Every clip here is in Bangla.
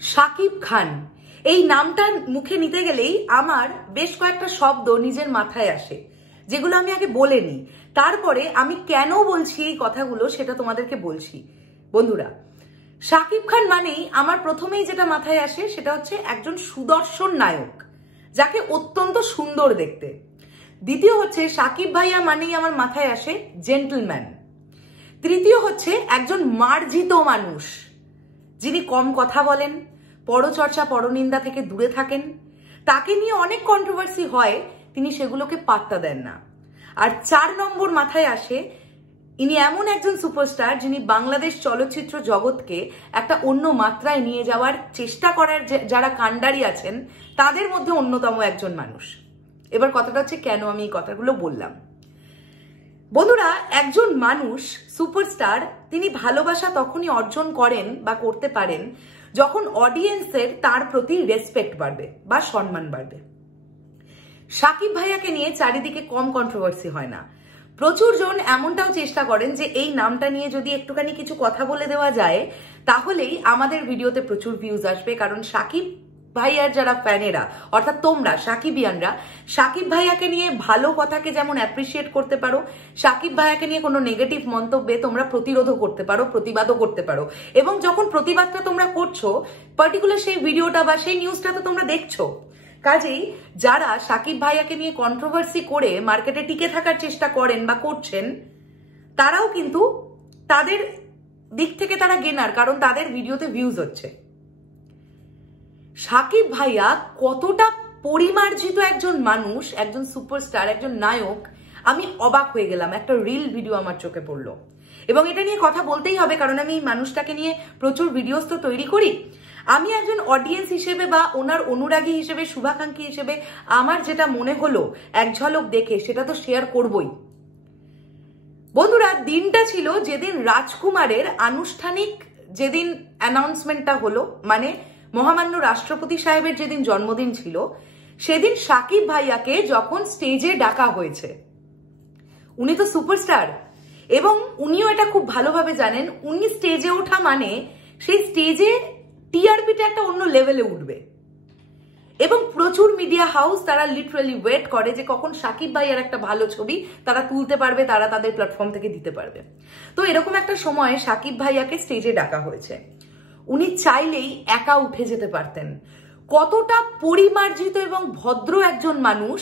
শাকিব খান এই নামটা মুখে নিতে গেলেই আমার বেশ কয়েকটা শব্দ নিজের মাথায় আসে, যেগুলো আমি আগে বলিনি। তারপরে আমি কেন বলছি এই কথাগুলো সেটা তোমাদেরকে বলছি। বন্ধুরা, শাকিব খান মানেই আমার প্রথমেই যেটা মাথায় আসে সেটা হচ্ছে একজন সুদর্শন নায়ক, যাকে অত্যন্ত সুন্দর দেখতে। দ্বিতীয় হচ্ছে শাকিব ভাইয়া মানেই আমার মাথায় আসে জেন্টলম্যান। তৃতীয় হচ্ছে একজন মার্জিত মানুষ, যিনি কম কথা বলেন, পরচর্চা পরনিন্দা থেকে দূরে থাকেন। তাকে নিয়ে অনেক কন্ট্রোভার্সি হয়, তিনি সেগুলোকে পাত্তা দেন না। আর 4 নম্বর মাথায় আসে, ইনি এমন একজন সুপারস্টার যিনি বাংলাদেশ চলচ্চিত্র জগৎকে একটা অন্য মাত্রায় নিয়ে যাওয়ার চেষ্টা করার যারা কাণ্ডারি আছেন তাদের মধ্যে অন্যতম একজন মানুষ। এবার কথাটা হচ্ছে কেন আমি এই কথাগুলো বললাম। বন্ধুরা, একজন মানুষ সুপারস্টার তিনি ভালোবাসা তখনই অর্জন করেন বা করতে পারেন যখন অডিয়েন্সের তার প্রতি রেসপেক্ট বাড়বে বা সম্মান বাড়বে। শাকিব ভাইয়াকে নিয়ে চারিদিকে কম কন্ট্রোভার্সি হয় না। প্রচুর জন এমনটাও চেষ্টা করেন যে এই নামটা নিয়ে যদি একটুখানি কিছু কথা বলে দেওয়া যায় তাহলেই আমাদের ভিডিওতে প্রচুর ভিউজ আসবে। কারণ শাকিব ভাইয়ার যারা ফ্যানেরা, অর্থাৎ তোমরা শাকিবিয়ানরা, শাকিব ভাইয়াকে নিয়ে ভালো কথাকে যেমন অ্যাপ্রিসিয়েট করতে পারো, শাকিব ভাইয়াকে নিয়ে কোনো নেগেটিভ মন্তব্যে তোমরা প্রতিরোধও করতে পারো, প্রতিবাদও করতে পারো। এবং যখন প্রতিবাদটা তোমরা করছো, পার্টিকুলার সেই ভিডিওটা বা সেই নিউজটা তো তোমরা দেখছো। কাজেই যারা শাকিব ভাইয়াকে নিয়ে কন্ট্রোভার্সি করে মার্কেটে টিকে থাকার চেষ্টা করেন বা করছেন, তারাও কিন্তু তাদের দিক থেকে তারা গেনার, কারণ তাদের ভিডিওতে ভিউজ হচ্ছে। শাকিব ভাইয়া কতটা পরিমার্জিত একজন মানুষ, একজন সুপারস্টার, একজন নায়ক, আমি অবাক হয়ে গেলাম। একটা রিল ভিডিও আমার চোখে পড়লো এবং এটা নিয়ে কথা বলতেই হবে, কারণ আমি এই মানুষটাকে নিয়ে প্রচুর ভিডিওস তো তৈরি করি। আমি একজন অডিয়েন্স হিসেবে বা ওনার অনুরাগী হিসেবে, শুভাকাঙ্ক্ষী হিসেবে আমার যেটা মনে হলো এক ঝলক দেখে সেটা তো শেয়ার করবই। বন্ধুরা, দিনটা ছিল যেদিন রাজকুমারের আনুষ্ঠানিক যেদিন অ্যানাউন্সমেন্টটা হলো, মানে মহামান্য রাষ্ট্রপতি সাহেবের যেদিন জন্মদিন ছিল, সেদিন শাকিব ভাইয়াকে যখন স্টেজে ডাকা হয়েছে, উনি তো সুপারস্টার এবং উনিও এটা খুব ভালোভাবে জানেন, উনি স্টেজে ওঠা মানে সেই স্টেজে টিআরপিটা একটা অন্য লেভেলে উঠবে। এবং প্রচুর মিডিয়া হাউস তারা লিটারালি ওয়েট করে যে কখন শাকিব ভাইয়ার একটা ভালো ছবি তারা তুলতে পারবে, তারা তাদের প্ল্যাটফর্ম থেকে দিতে পারবে। তো এরকম একটা সময় শাকিব ভাইয়াকে স্টেজে ডাকা হয়েছে। উনি চাইলেই একা উঠে যেতে পারতেন। কতটা পরিমার্জিত এবং ভদ্র একজন মানুষ,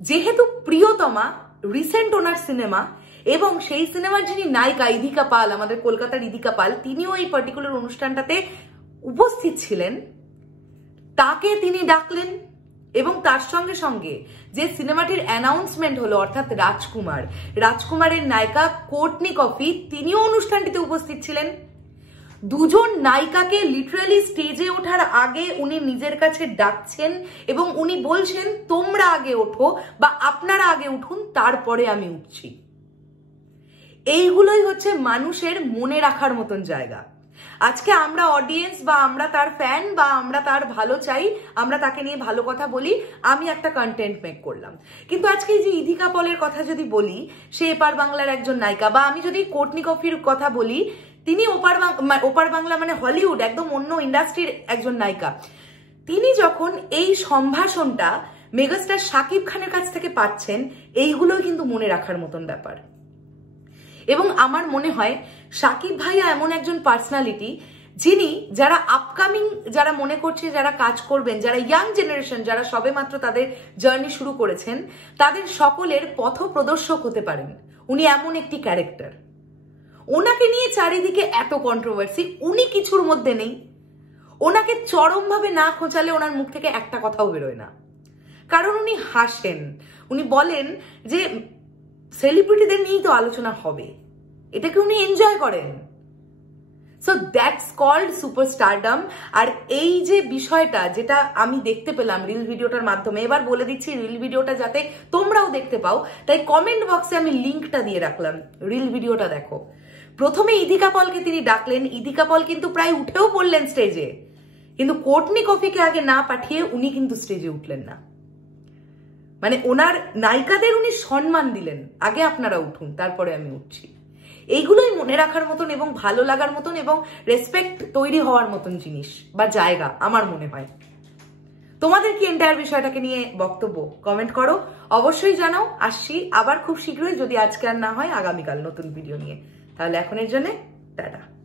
যেহেতু প্রিয়তমা রিসেন্ট ওনার সিনেমা এবং সেই সিনেমার যিনি নায়িকা ইদিকা পাল, আমাদের কলকাতার ইদিকা পাল, তিনিও এই পার্টিকুলার অনুষ্ঠানটাতে উপস্থিত ছিলেন। তাকে তিনি ডাকলেন এবং তার সঙ্গে সঙ্গে যে সিনেমাটির অ্যানাউন্সমেন্ট হলো, অর্থাৎ রাজকুমারের নায়িকা কোর্টনি কফি, তিনিও অনুষ্ঠানটিতে উপস্থিত ছিলেন। দুজন নায়িকাকে লিটারালি স্টেজে ওঠার আগে উনি নিজের কাছে ডাকছেন এবং উনি বলছেন তোমরা আগে ওঠো বা আপনারা আগে উঠুন, তারপরে আমি উঠছি। এইগুলোই হচ্ছে মানুষের মনে রাখার মতন জায়গা। আজকে আমরা অডিয়েন্স বা আমরা তার ফ্যান বা আমরা তার ভালো চাই, আমরা তাকে নিয়ে ভালো কথা বলি, আমি একটা কন্টেন্ট মেক করলাম। কিন্তু আজকে যে ইদিকা পলের কথা যদি বলি, সে এপার বাংলার একজন নায়িকা, বা আমি যদি কোর্টনি কফির কথা বলি, তিনি ওপার বাংলা মানে হলিউড, একদম অন্য ইন্ডাস্ট্রির একজন নায়িকা। তিনি যখন এই সম্ভাষণটা মেগাস্টার শাকিব খানের কাছ থেকে পাচ্ছেন, এইগুলোই কিন্তু মনে রাখার মতন ব্যাপার। এবং আমার মনে হয় শাকিব ভাইয়া এমন একজন পার্সোনালিটি যিনি যারা আপকামিং, যারা মনে করছে যারা কাজ করবেন, যারা ইয়াং জেনারেশন, যারা সবেমাত্র তাদের জার্নি শুরু করেছেন, তাদের সকলের পথ প্রদর্শক হতে পারেন। উনি এমন একটি ক্যারেক্টার। ওনাকে নিয়ে চারিদিকে এত কন্ট্রোভার্সি, উনি কিছুর মধ্যে নেই। ওনাকে চরমভাবে না খোঁচালে ওনার মুখ থেকে একটা কথাও বেরোয় না, কারণ উনি হাসেন। উনি বলেন যে সেলিব্রিটিদের নিয়েই তো আলোচনা হবে, এটাকে উনি এনজয় করেন। So that's called superstardom. আর এই যে বিষয়টা যেটা আমি দেখতে পেলাম রিল ভিডিওটার মাধ্যমে, এবার বলে দিচ্ছি রিল ভিডিওটা যাতে তোমরাও দেখতে পাও, তাই কমেন্ট বক্সে আমি লিঙ্কটা দিয়ে রাখলাম, রিল ভিডিওটা দেখো। প্রথমে ইদিকা পলকে তিনি ডাকলেন, ইদিকা পল কিন্তু প্রায় উঠেও পড়লেন স্টেজে, কিন্তু কোর্টনি কফিকে আগে না পাঠিয়ে উনি কিন্তু স্টেজে উঠলেন না। মানে ওনার নায়িকাদের উনি সম্মান দিলেন, আগে আপনারা উঠুন তারপরে আমি উঠছি। এইগুলোই মনে রাখার মতন এবং ভালো লাগার মতন এবং রেসপেক্ট তৈরি হওয়ার মতন জিনিস বা জায়গা আমার মনে হয়। তোমাদের কি এন্টায়ার বিষয়টাকে নিয়ে বক্তব্য কমেন্ট করো, অবশ্যই জানাও। আসছি আবার খুব শীঘ্রই, যদি আজকে আর না হয় আগামীকাল নতুন ভিডিও নিয়ে। তাহলে এখনের জন্য টাটা।